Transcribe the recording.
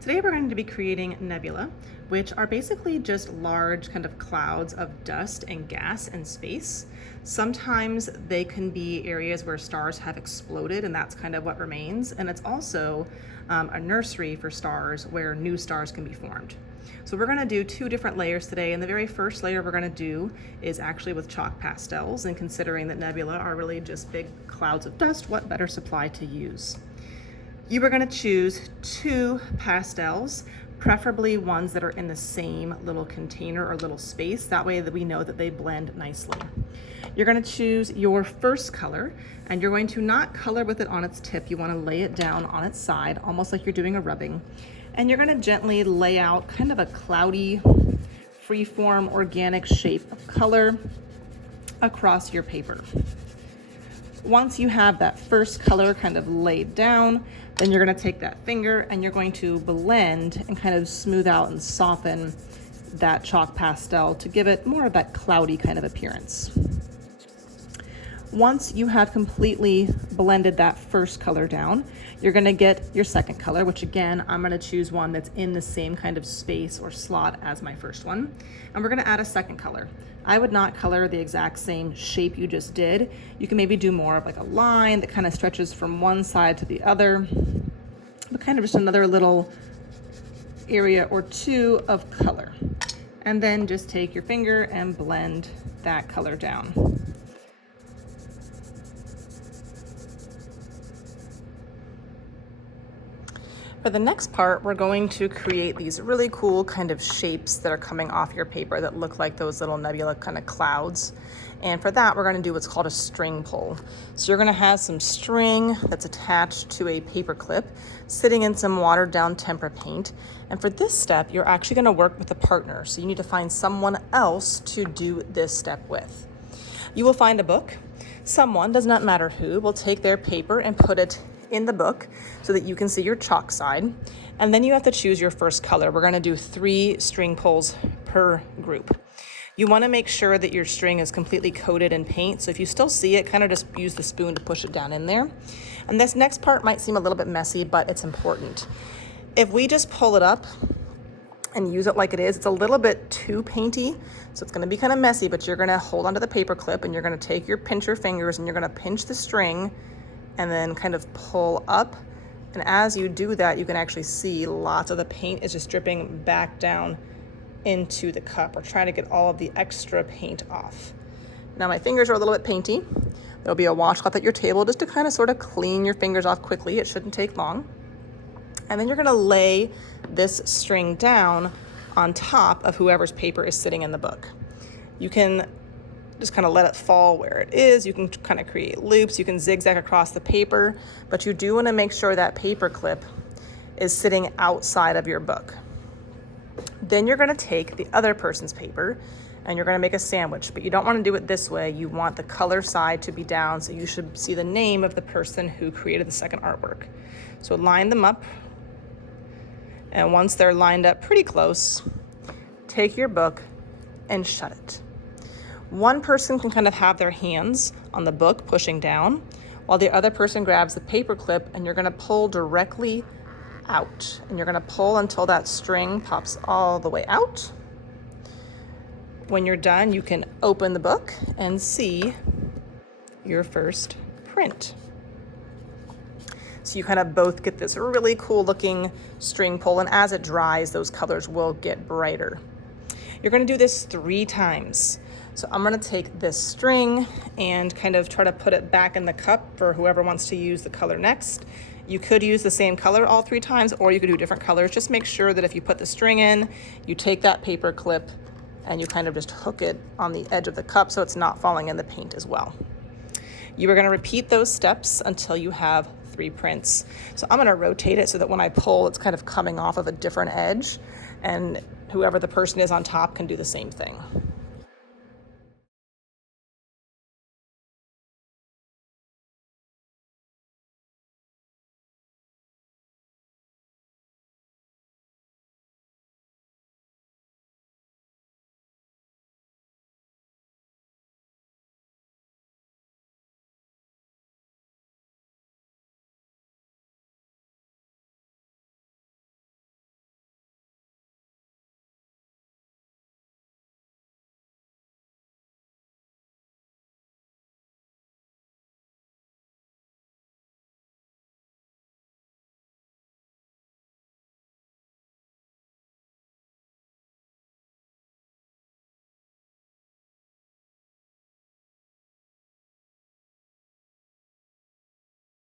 Today we're going to be creating nebula, which are basically just large kind of clouds of dust and gas in space. Sometimes they can be areas where stars have exploded and that's kind of what remains. And it's also a nursery for stars where new stars can be formed. So we're going to do two different layers today, and the very first layer we're going to do is actually with chalk pastels, and considering that nebula are really just big clouds of dust, what better supply to use? You are going to choose two pastels, preferably ones that are in the same little container or little space. That way that we know that they blend nicely. You're going to choose your first color, and you're going to not color with it on its tip. You want to lay it down on its side, almost like you're doing a rubbing. And you're going to gently lay out kind of a cloudy, free-form, organic shape of color across your paper. Once you have that first color kind of laid down, then you're going to take that finger and you're going to blend and kind of smooth out and soften that chalk pastel to give it more of that cloudy kind of appearance. Once you have completely blended that first color down, you're going to get your second color, which again, I'm going to choose one that's in the same kind of space or slot as my first one. And we're going to add a second color. I would not color the exact same shape you just did. You can maybe do more of like a line that kind of stretches from one side to the other, but kind of just another little area or two of color. And then just take your finger and blend that color down. For the next part, we're going to create these really cool kind of shapes that are coming off your paper that look like those little nebula kind of clouds. And for that, we're going to do what's called a string pull. So you're going to have some string that's attached to a paper clip sitting in some watered down tempera paint. And for this step, you're actually going to work with a partner. So you need to find someone else to do this step with. You will find a book. Someone, does not matter who, will take their paper and put it in the book so that you can see your chalk side. And then you have to choose your first color. We're going to do 3 string pulls per group. You want to make sure that your string is completely coated in paint. So if you still see it, kind of just use the spoon to push it down in there. And this next part might seem a little bit messy, but it's important. If we just pull it up and use it like it is, it's a little bit too painty. So it's going to be kind of messy, but you're going to hold onto the paper clip and you're going to take your pincher fingers and you're going to pinch the string and then kind of pull up. And as you do that, you can actually see lots of the paint is just dripping back down into the cup. We're trying to get all of the extra paint off. Now my fingers are a little bit painty. There'll be a washcloth at your table just to kind of sort of clean your fingers off quickly. It shouldn't take long. And then you're gonna lay this string down on top of whoever's paper is sitting in the book. You can just kind of let it fall where it is. You can kind of create loops. You can zigzag across the paper, but you do want to make sure that paper clip is sitting outside of your book. Then you're going to take the other person's paper and you're going to make a sandwich, but you don't want to do it this way. You want the color side to be down, so you should see the name of the person who created the second artwork. So line them up, and once they're lined up pretty close, take your book and shut it. One person can kind of have their hands on the book pushing down, while the other person grabs the paper clip, and you're going to pull directly out. And you're going to pull until that string pops all the way out. When you're done, you can open the book and see your first print. So you kind of both get this really cool looking string pull, and as it dries, those colors will get brighter. You're going to do this 3 times. So I'm going to take this string and kind of try to put it back in the cup for whoever wants to use the color next. You could use the same color all 3 times, or you could do different colors. Just make sure that if you put the string in, you take that paper clip and you kind of just hook it on the edge of the cup so it's not falling in the paint as well. You are going to repeat those steps until you have 3 prints. So I'm going to rotate it so that when I pull, it's kind of coming off of a different edge, and whoever the person is on top can do the same thing.